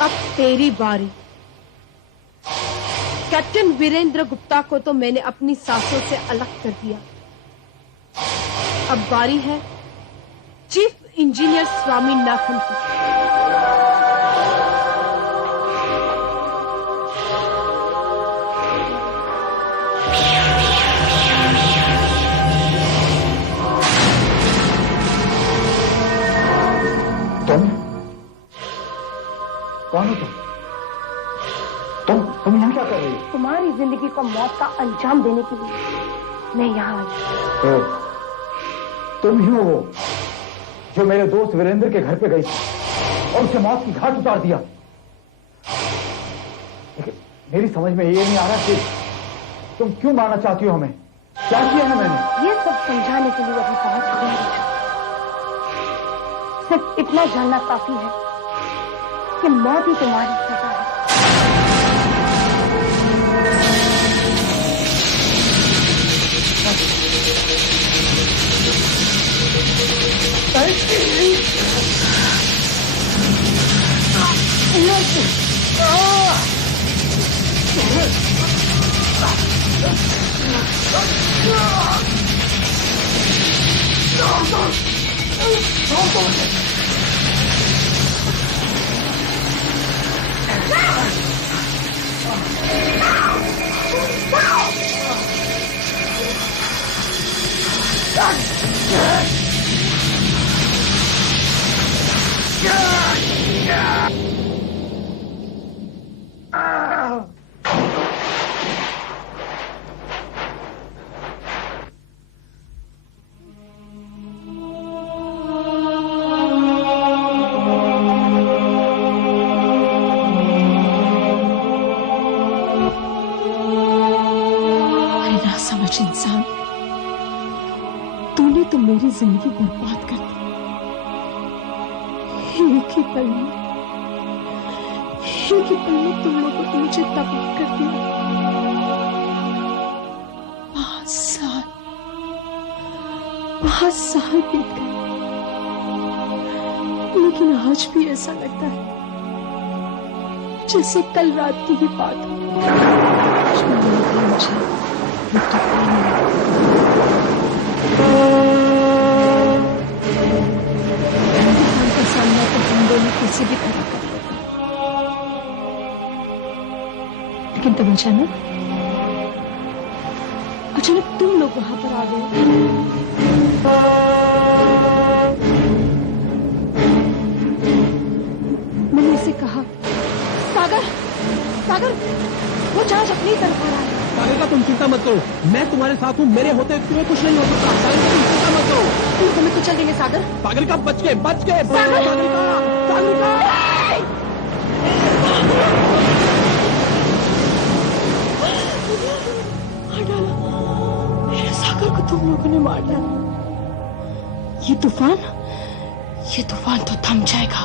अब तेरी बारी। कैप्टन वीरेंद्र गुप्ता को तो मैंने अपनी सांसों से अलग कर दिया, अब बारी है चीफ इंजीनियर स्वामीनाथन की। तुम कौन हो? तुम यहाँ क्या कर रही हो? तुम्हारी जिंदगी को मौत का अंजाम देने के लिए मैं यहाँ आई। तुम ही हो जो मेरे दोस्त वीरेंद्र के घर पे गई और उसे मौत की घाट उतार दिया। लेकिन मेरी समझ में ये नहीं आ रहा कि तुम क्यों मारना चाहती हो हमें? क्या किया है मैंने? ये सब समझाने के लिए अभी पहुंच गए। सिर्फ इतना जानना काफी है कि मौत ही तुम्हारी सजा है। इंसान, तूने तो मेरी जिंदगी बर्बाद कर दी। एक ही पल में तुम लोगों ने मुझे तबाह कर दिया। 5 साल बीत गए, लेकिन आज भी ऐसा लगता है जैसे कल रात की ही बात हो। हिंदुस्तान का सामना तो हम दोनों किसी भी तरह कर लेते, लेकिन तब अचानक तुम लोग वहां पर आ गए। मैंने इसे कहा, सागर वो जहाज अपनी तरफ आ रहा है। सागर का तुम चिंता मत करो, मैं तुम्हारे साथ हूँ, मेरे होते तुम्हें कुछ नहीं हो सकता। सागर का तुम चिंता मत करो। तुम्हें तो चल देंगे सागर। सागर का बच गए। मेरे सागर को तुम लोगों ने मार डाला। ये तूफान तो थम जाएगा,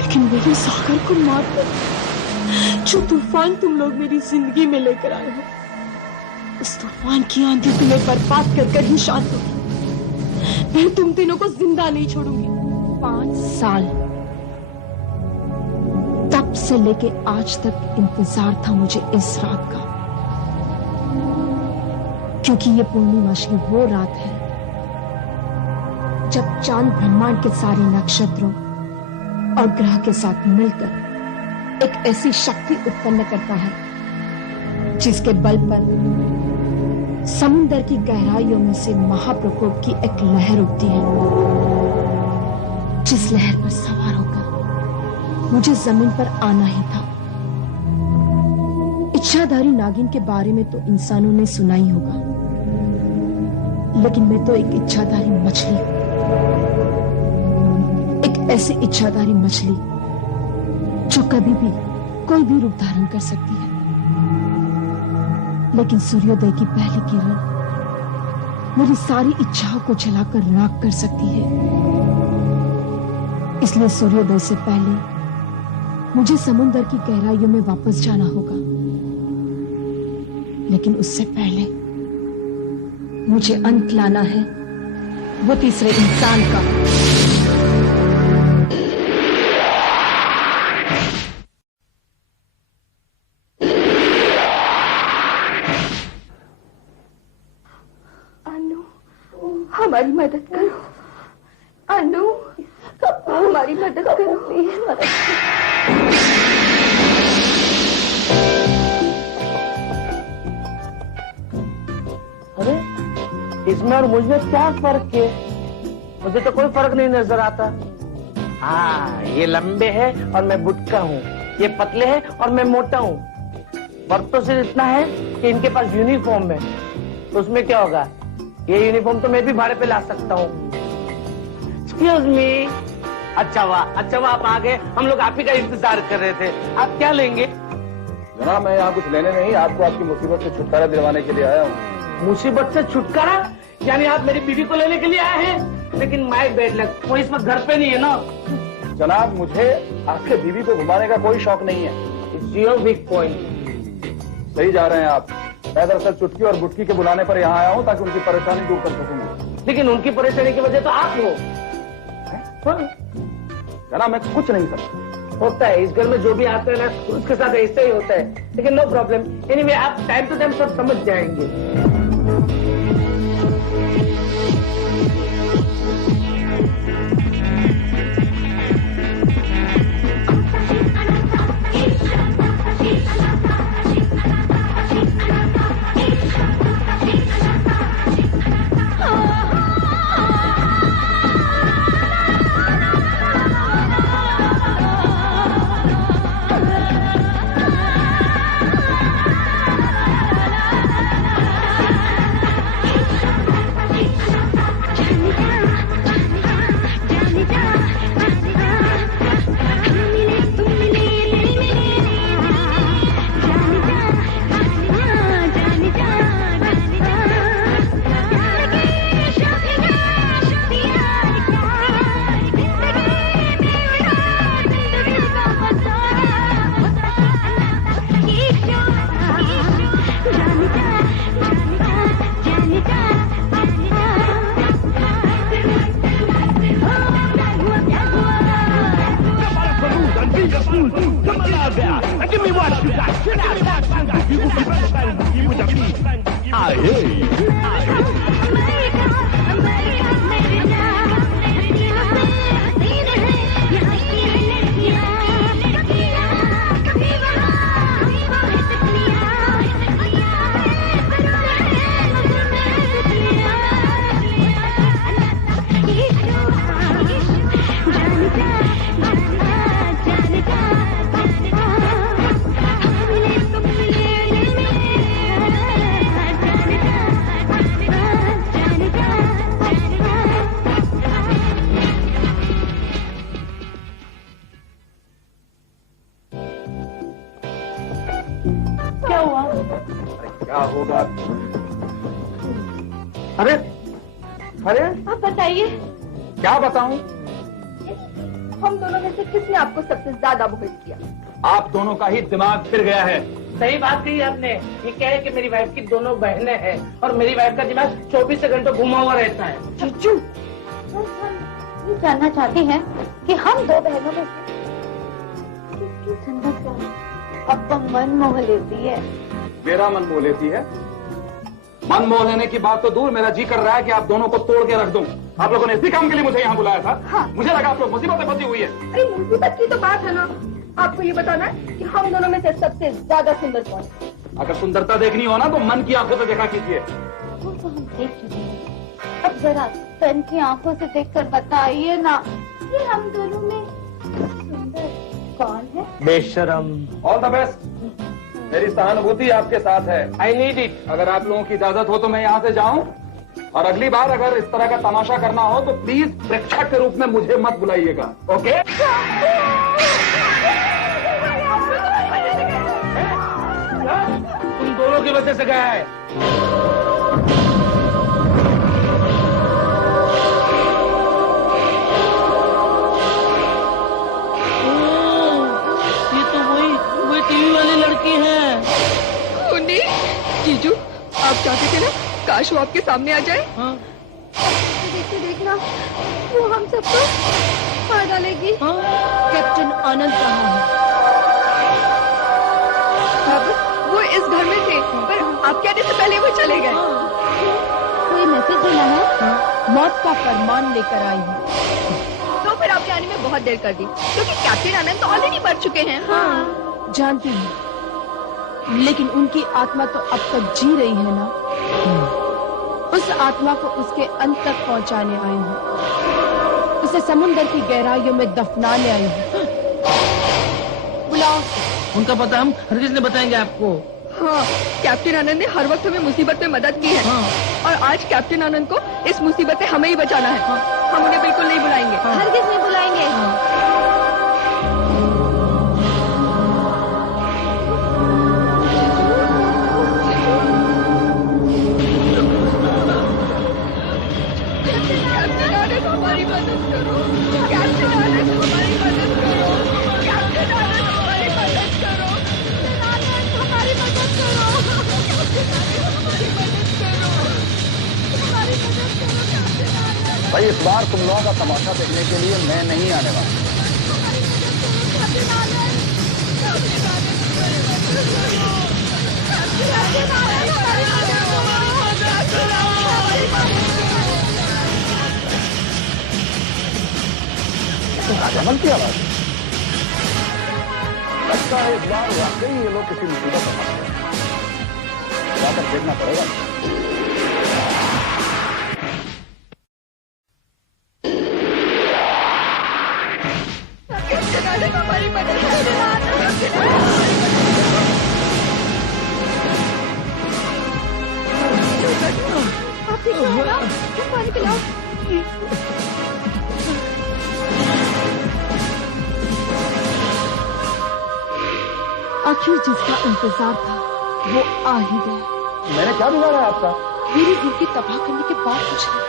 लेकिन मेरे सागर को मार कर जो तूफान तुम लोग मेरी जिंदगी में लेकर आए हो, उस तूफान की आंधी तुम्हें बर्बाद कर ही शांत होगी। मैं तुम तीनों को जिंदा नहीं छोड़ूंगी। 5 साल तब से लेके आज तक इंतजार था मुझे इस रात का, क्योंकि ये पूर्णिमाशी वो रात है जब चांद ब्रह्मांड के सारे नक्षत्रों और ग्रह के साथ मिलकर एक ऐसी शक्ति उत्पन्न करता है जिसके बल पर समुद्र की गहराइयों में से महाप्रकोप की एक लहर उठती है, जिस लहर पर सवार होकर मुझे जमीन पर आना ही था। इच्छाधारी नागिन के बारे में तो इंसानों ने सुना ही होगा, लेकिन मैं तो एक इच्छाधारी मछली हूं। एक ऐसी इच्छाधारी मछली जो कभी भी कोई भी रूप धारण कर सकती है, लेकिन सूर्योदय की पहली किरण मेरी सारी इच्छाओं को जलाकर राख कर सकती है। इसलिए सूर्योदय से पहले मुझे समुद्र की गहराइयों में वापस जाना होगा, लेकिन उससे पहले मुझे अंत लाना है वो तीसरे इंसान का। अनु, हमारी मदद करो। अनु, हमारी मदद करो प्लीज, मदद करो। अरे इसमें और मुझमें क्या फर्क है? मुझे तो कोई फर्क नहीं नजर आता। हाँ, ये लंबे हैं और मैं बुटका हूँ, ये पतले हैं और मैं मोटा हूँ। फर्क तो सिर्फ इतना है कि इनके पास यूनिफॉर्म है, तो उसमें क्या होगा? ये यूनिफॉर्म तो मैं भी भाड़े पे ला सकता हूँ। Excuse me. अच्छा वाह आप आ गए, हम लोग आप ही का इंतजार कर रहे थे। आप क्या लेंगे? जनाब मैं यहाँ कुछ लेने नहीं, आपको आपकी मुसीबत से छुटकारा दिलवाने के लिए आया हूँ। मुसीबत से छुटकारा? यानी आप मेरी बीवी को लेने के लिए आए हैं? लेकिन माय बैड लक, वो इस वक्त घर पे नहीं है ना। जनाब मुझे आपके बीवी को घुमाने का कोई शौक नहीं है। It's your weak point. सही जा रहे हैं आप। मैं दरअसल चुटकी और बुटकी के बुलाने पर यहाँ आया हूँ ताकि उनकी परेशानी दूर कर सकूंगा। लेकिन उनकी परेशानी की वजह तो आप हो। जनाब मैं कुछ नहीं सकता। होता है, इस घर में जो भी आता है ना उसके साथ ऐसे ही होता है। लेकिन नो प्रॉब्लम, एनीवे आप टाइम टू टाइम सब समझ जाएंगे। अरे अरे आप बताइए, क्या बताऊं? हम दोनों में से किसने आपको सबसे ज्यादा मोहित किया? आप दोनों का ही दिमाग फिर गया है। सही बात कही आपने। ये क्या है कि मेरी वाइफ की दोनों बहनें हैं और मेरी वाइफ का दिमाग 24 घंटों घुमा हुआ रहता है। चीचू, हम ये जानना चाहते हैं कि हम दो बहनों में से किसकी सुंदर अब तो मन मोह लेती है? मेरा मन मोह लेती है। मन मोह लेने की बात तो दूर, मेरा जी कर रहा है कि आप दोनों को तोड़ के रख दूं। आप लोगों ने इसी काम के लिए मुझे यहाँ बुलाया था। हाँ। मुझे लगा आप लोग मुसीबत में फंसी हुई है। अरे मुसीबत की तो बात है ना, आपको ये बताना है कि हम दोनों में से सबसे ज्यादा सुंदर कौन है? अगर सुंदरता देखनी हो ना तो मन की आंखों से देखा कीजिए। वो तो हम देख चुके हैं, अब जरा तन की आंखों से देखकर बताइए ना कि हम दोनों में सुंदर कौन है? बेशरम। All the best. मेरी सहानुभूति आपके साथ है। I need it. अगर आप लोगों की इजाजत हो तो मैं यहाँ से जाऊं, और अगली बार अगर इस तरह का तमाशा करना हो तो प्लीज प्रेक्षक के रूप में मुझे मत बुलाइएगा। ओके? तुम दोनों की वजह से गया है। ये तो वही टीवी वाली लड़की है। जीजू, आप चाहते थे ना काश वो आपके सामने आ जाए? हाँ। देखते देखना, वो हम सबको मार डालेगी। कैप्टन आनंद कहाँ है? अब वो इस घर में थे, पर आप कहने से पहले वो चले गए। कोई मैसेज देना है? मौत का फरमान लेकर आई हूँ। तो फिर आपके आने में बहुत देर कर दी, क्योंकि कैप्टन आनंद तो ऑलरेडी मर चुके हैं। जानती हूँ, लेकिन उनकी आत्मा तो अब तक जी रही है ना। उस आत्मा को उसके अंत तक पहुंचाने आई हूँ, उसे समुंदर की गहराइयों में दफनाने आई हूँ। बुलाओ। उनका पता हम हरगिज नहीं बताएंगे आपको। हाँ, कैप्टन आनंद ने हर वक्त हमें मुसीबत में मदद की है। और आज कैप्टन आनंद को इस मुसीबत से हमें ही बचाना है। हम उन्हें बिल्कुल नहीं बुलाएंगे। हरगिज नहीं बुलाएंगे। कैप्टन आनंद हमारी मदद करो। कैप्टन आनंद हमारी मदद करो। कैप्टन आनंद हमारी मदद करो। कैप्टन आनंद हमारी मदद करो। कैप्टन आनंद हमारी मदद करो। हमारी मदद करो कैप्टन आनंद। भाई इस बार तुम लोगों का तमाशा देखने के लिए मैं नहीं आने वाला। कैप्टन आनंद, कैप्टन आनंद हमारी मदद करो। कैप्टन आनंद हमारी मदद करो। कैप्टन आनंद हमारी मदद करो। राजामल की आवाज लगता है इस बार वाकई ये लोग किसी मुसीबत में फंस गए। जाकर देखना पड़ेगा। कैप्टन आनंद हमारी मदद करो। कैप्टन आनंद हमारी मदद करो। आप ठीक हो ना? पानी पिलाओ। आखिर जिसका इंतजार था वो आ ही गया। मैंने क्या बिगाड़ा है आपका? मेरी जिंदगी तबाह करने के बाद पूछ रहे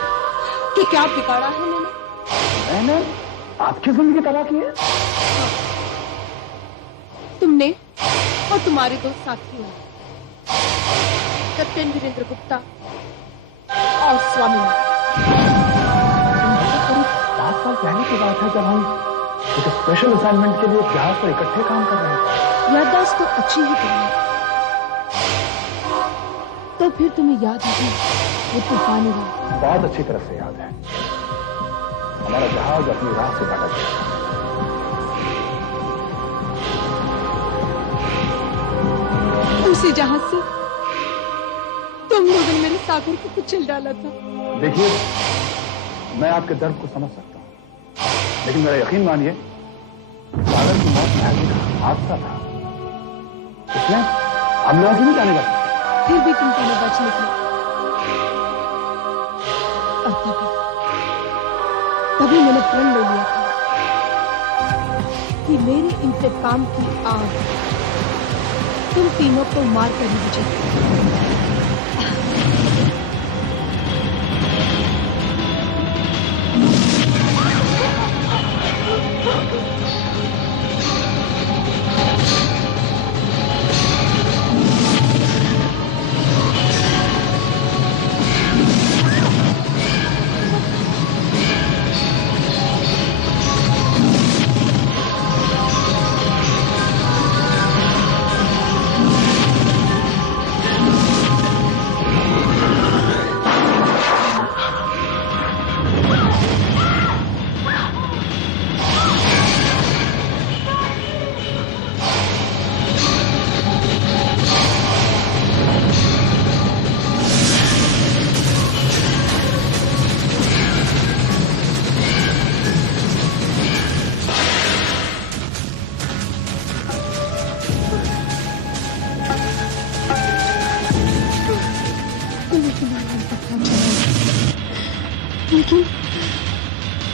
कि क्या बिगाड़ा है मैंने? आपकी जिंदगी तबाह की है? तुमने और तुम्हारे दो साथियों, कैप्टन वीरेंद्र गुप्ता और स्वामीनाथन। 5 साल पहले की बात है जब हम एक स्पेशल असाइनमेंट के लिए जहाज पर इकट्ठे काम कर रहे थे। याददाश्त तो अच्छी ही तुम्हें, तो फिर तुम्हें याद है वो तूफानी रात? बहुत अच्छी तरह से याद है। हमारा जहाज अपनी राह से भटक गया। उसी जहाज से तुम लोगों ने मेरे सागर को कुचल डाला था। देखिए, मैं आपके दर्द को समझ सकता हूं, लेकिन मेरा यकीन मानिए, सागर की मौत महज एक हादसा था। इसमें हम लोगों की नहीं जाने का। फिर भी तुम तुम्हें बच निकले। और तभी मैंने प्रण ले लिया था कि मेरे इंतकाम की आग तुम तीनों को मार कर ही बुझेगी।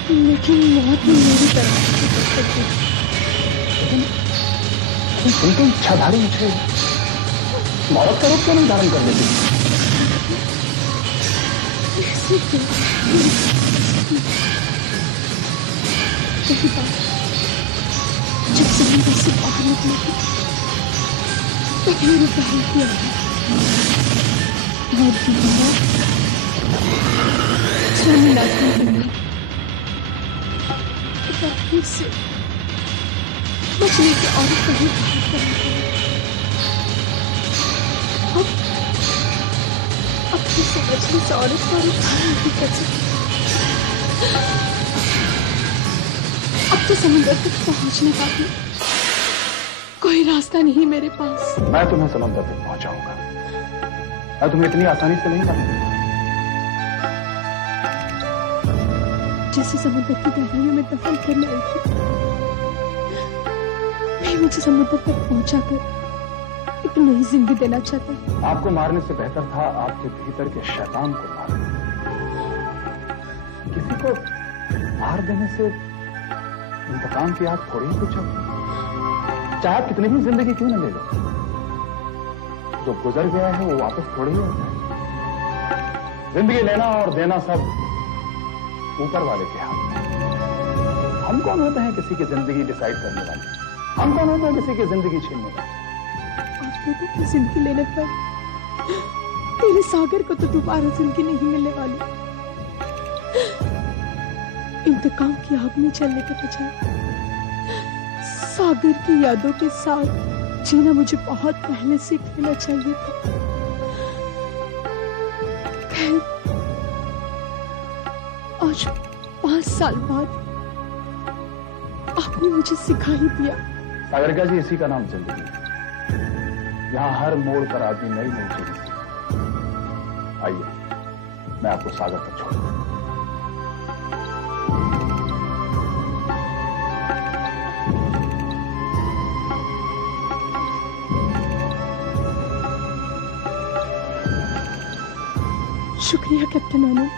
लेकिन मौत भी मेरी तरह हो सकती है। तुमको इच्छाधारी मुझे मौत का रूप क्यों नहीं धारण कर लेती? जब समुद्र से बाहर निकले तो मेरे बहन किया है और स्वामीनाथन करना फिर से मछली की औरत का ही बात करना अब फिर से मछली से औरत का उद्धार नहीं कर सकती। अब तो समुद्र तक पहुंचने का भी कोई रास्ता नहीं मेरे पास। मैं तुम्हें समंदर तक पहुंचाऊंगा। मैं तुम्हें इतनी आसानी से नहीं मारूंगा। जैसे समुद्र की गहराइयों में दफन करने आई थी, मैं मुझे समुद्र तक पहुंचाकर एक नई जिंदगी देना चाहता है। आपको मारने से बेहतर था आपके भीतर के शैतान को मारना। किसी को मार देने से इंतकाम की आग थोड़ी ही कुछ है। चाहे आप कितनी भी जिंदगी क्यों न ले लो, जो गुजर गया है वो वापस थोड़ी ही होता है। जिंदगी लेना और देना सब ऊपर वाले के हाथ में। हम कौन होते हैं किसी की जिंदगी डिसाइड करने वाले? हम कौन होते हैं किसी की जिंदगी छीनने वाले? आप लोगों की जिंदगी लेने पर तेरे सागर को तो दोबारा जिंदगी नहीं मिलने वाली। इंतकाम की आग में चलने के बजाय सागर की यादों के साथ जीना मुझे बहुत पहले सीख लेना चाहिए था। खैर, आज 5 साल बाद आपने मुझे सिखा ही दिया। सागरिका जी, इसी का नाम जिंदगी है। यहाँ हर मोड़ पर आदमी नई नई चीजें सीखता है। आइए, मैं आपको सागर तक छोड़ूंगा। शुक्रिया कैप्टन आनंद।